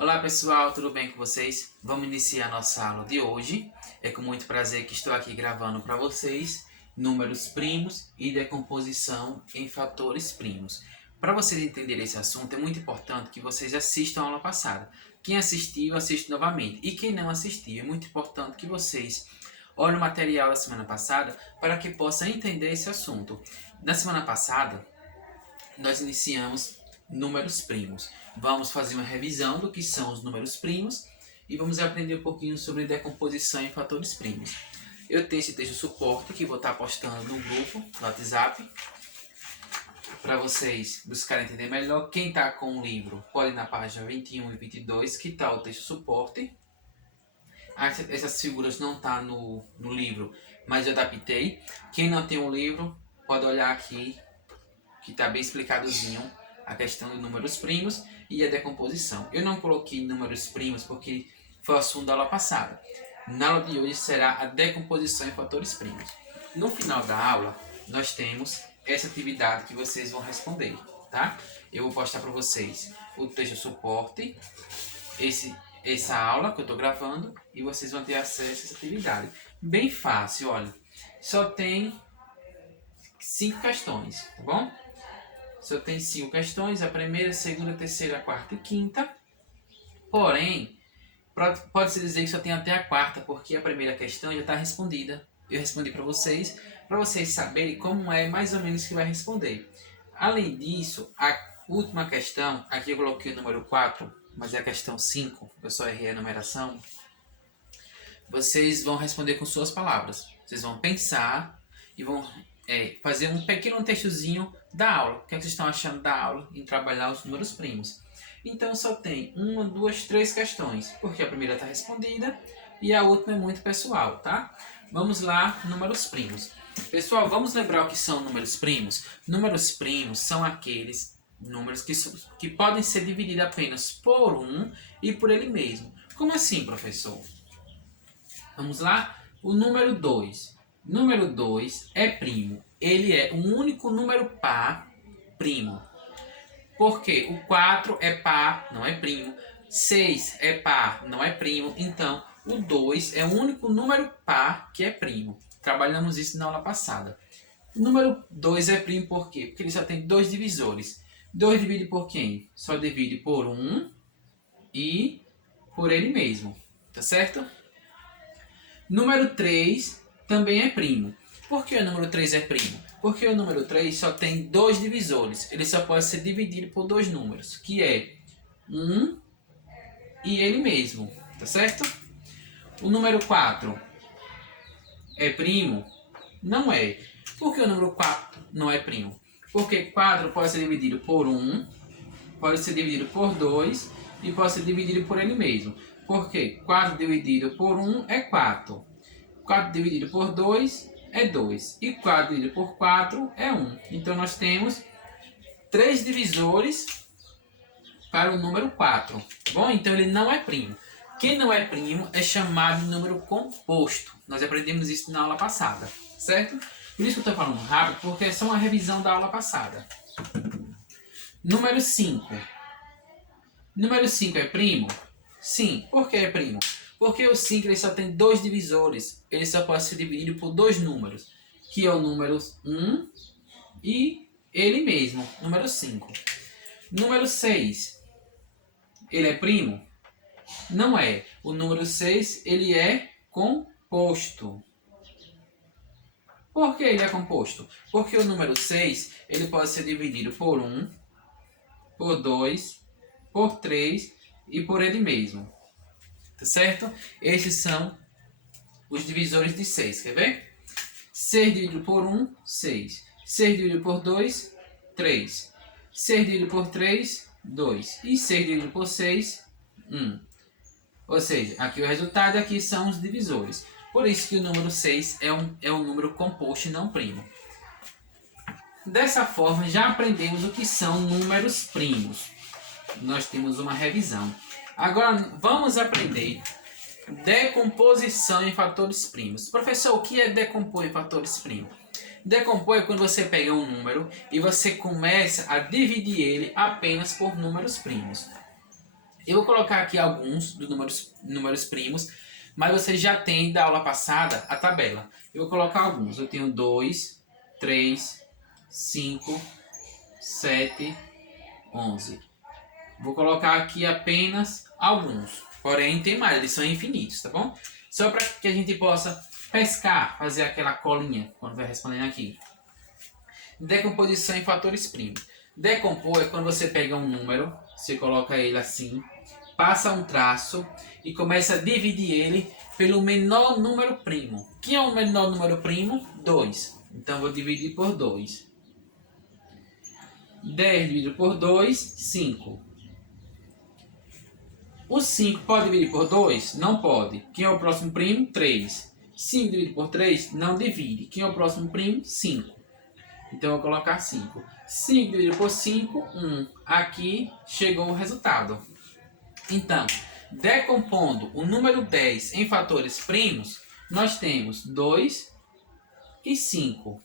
Olá pessoal, tudo bem com vocês? Vamos iniciar a nossa aula de hoje. É com muito prazer que estou aqui gravando para vocês números primos e decomposição em fatores primos. Para vocês entenderem esse assunto, é muito importante que vocês assistam a aula passada. Quem assistiu, assiste novamente. E quem não assistiu, é muito importante que vocês olhem o material da semana passada para que possam entender esse assunto. Na semana passada, nós iniciamos números primos. Vamos fazer uma revisão do que são os números primos e vamos aprender um pouquinho sobre decomposição em fatores primos. Eu tenho esse texto suporte que vou estar postando no grupo, no WhatsApp, para vocês buscarem entender melhor. Quem está com o livro pode ir na página 21 e 22, que está o texto suporte. Essas figuras não estão no livro, mas eu adaptei. Quem não tem o livro, pode olhar aqui, que está bem explicadozinho a questão de números primos e a decomposição. Eu não coloquei números primos porque foi o assunto da aula passada. Na aula de hoje será a decomposição em fatores primos. No final da aula, nós temos essa atividade que vocês vão responder, tá? Eu vou postar para vocês o texto suporte, essa aula que eu estou gravando, e vocês vão ter acesso a essa atividade. Bem fácil, olha. Só tem 5 questões, tá bom? Só tem 5 questões, a primeira, a segunda, a terceira, a quarta e quinta. Porém, pode-se dizer que só tem até a quarta, porque a primeira questão já está respondida. Eu respondi para vocês saberem como é mais ou menos que vai responder. Além disso, a última questão, aqui eu coloquei o número 4, mas é a questão 5, eu só errei a numeração. Vocês vão responder com suas palavras. Vocês vão pensar e vão fazer um pequeno textozinho da aula. O que vocês estão achando da aula em trabalhar os números primos? Então só tem 1, 2, 3 questões, porque a primeira está respondida e a última é muito pessoal, tá? Vamos lá, números primos. Pessoal, vamos lembrar o que são números primos? Números primos são aqueles números que podem ser divididos apenas por 1 e por ele mesmo. Como assim, professor? Vamos lá? O número 2. Número 2 é primo. Ele é um único número par primo. Porque o 4 é par, não é primo. 6 é par, não é primo. Então, o 2 é o único número par que é primo. Trabalhamos isso na aula passada. O número 2 é primo por quê? Porque ele só tem 2 divisores. 2 divide por quem? Só divide por 1 e por ele mesmo. Tá certo? Número 3 também é primo. Por que o número 3 é primo? Porque o número 3 só tem 2 divisores. Ele só pode ser dividido por 2 números, que é 1 e ele mesmo. Tá certo? O número 4 é primo? Não é. Por que o número 4 não é primo? Porque 4 pode ser dividido por 1, pode ser dividido por 2 e pode ser dividido por ele mesmo. Porque 4 dividido por 1 é 4. 4 dividido por 2 é 2. E 4 dividido por 4 é 1. Então nós temos 3 divisores para o número 4. Bom, então ele não é primo. Quem não é primo é chamado de número composto. Nós aprendemos isso na aula passada, certo? Por isso que eu estou falando rápido, porque é só uma revisão da aula passada. Número 5. Número 5 é primo? Sim. Por que é primo? Porque o 5 ele só tem 2 divisores. Ele só pode ser dividido por 2 números, que é o número 1 e ele mesmo, número 5. Número 6. Ele é primo? Não é. O número 6 ele é composto. Por que ele é composto? Porque o número 6 ele pode ser dividido por 1, por 2, por 3 e por ele mesmo. Tá certo? Esses são os divisores de 6. Quer ver? 6 dividido por 1, 6. 6 dividido por 2, 3. 6 dividido por 3, 2. E 6 dividido por 6, 1. Ou seja, aqui o resultado, aqui são os divisores. Por isso que o número 6 é um número composto e não primo. Dessa forma, já aprendemos o que são números primos. Nós temos uma revisão. Agora, vamos aprender decomposição em fatores primos. Professor, o que é decompor em fatores primos? Decompor é quando você pega um número e você começa a dividir ele apenas por números primos. Eu vou colocar aqui alguns dos números primos, mas você já tem da aula passada a tabela. Eu vou colocar alguns. Eu tenho 2, 3, 5, 7, 11. Vou colocar aqui apenas alguns. Porém, tem mais, eles são infinitos, tá bom? Só para que a gente possa pescar, fazer aquela colinha quando vai respondendo aqui. Decomposição em fatores primos. Decompor é quando você pega um número, você coloca ele assim, passa um traço e começa a dividir ele pelo menor número primo. Que é o menor número primo? 2. Então, vou dividir por 2. 10 dividido por 2, 5. O 5 pode dividir por 2? Não pode. Quem é o próximo primo? 3. 5 dividido por 3? Não divide. Quem é o próximo primo? 5. Então, eu vou colocar 5. 5 dividido por 5, 1. Aqui chegou o resultado. Então, decompondo o número 10 em fatores primos, nós temos 2 e 5.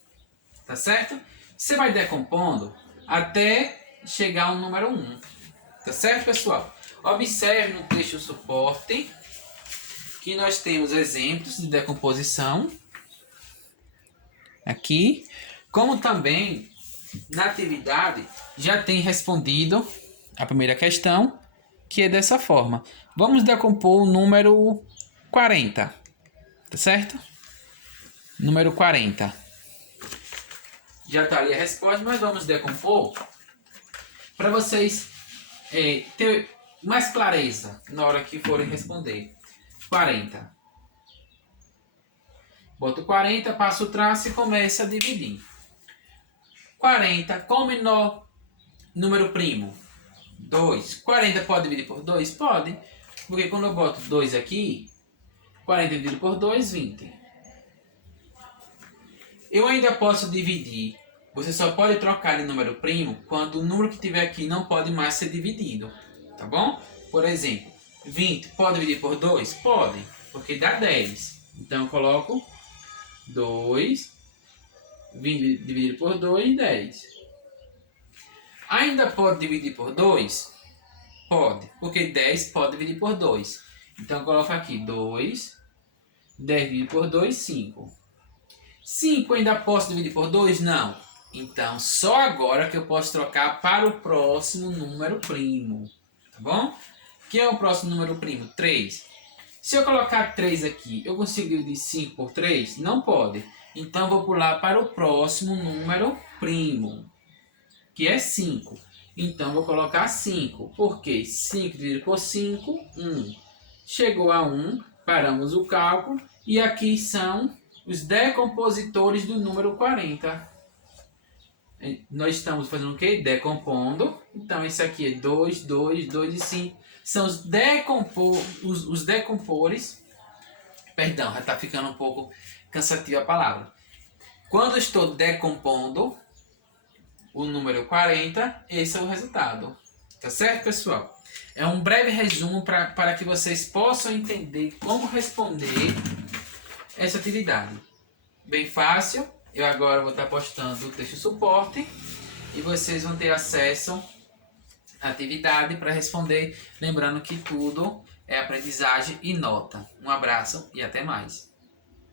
Tá certo? Você vai decompondo até chegar ao número 1. Tá certo, pessoal? Observe no texto suporte que nós temos exemplos de decomposição aqui, como também na atividade já tem respondido a primeira questão, que é dessa forma. Vamos decompor o número 40, tá certo? Número 40. Já está ali a resposta, mas vamos decompor para vocês ter mais clareza na hora que forem responder. 40. Boto 40, passo o traço e começa a dividir. 40, qual o menor número primo? 2. 40 pode dividir por 2? Pode. Porque quando eu boto 2 aqui, 40 dividido por 2, 20. Eu ainda posso dividir. Você só pode trocar de número primo quando o número que tiver aqui não pode mais ser dividido. Tá bom? Por exemplo, 20 pode dividir por 2? Pode, porque dá 10. Então eu coloco 2, 20 dividido por 2, 10. Ainda pode dividir por 2? Pode, porque 10 pode dividir por 2. Então eu coloco aqui 2, 10 dividido por 2, 5. 5 ainda posso dividir por 2? Não. Então só agora que eu posso trocar para o próximo número primo. Tá bom? Que é o próximo número primo? 3. Se eu colocar 3 aqui, eu consigo dividir 5 por 3? Não pode. Então, vou pular para o próximo número primo, que é 5. Então, vou colocar 5. Por quê? 5 dividido por 5, 1. Chegou a 1, paramos o cálculo. E aqui são os decompositores do número 40. Nós estamos fazendo o quê? Decompondo. Então, esse aqui é 2, 2, 2 e 5. São os decompores. Perdão, já está ficando um pouco cansativa a palavra. Quando eu estou decompondo o número 40, esse é o resultado. Tá certo, pessoal? É um breve resumo para que vocês possam entender como responder essa atividade. Bem fácil. Eu agora vou estar postando o texto suporte e vocês vão ter acesso à atividade para responder. Lembrando que tudo é aprendizagem e nota. Um abraço e até mais.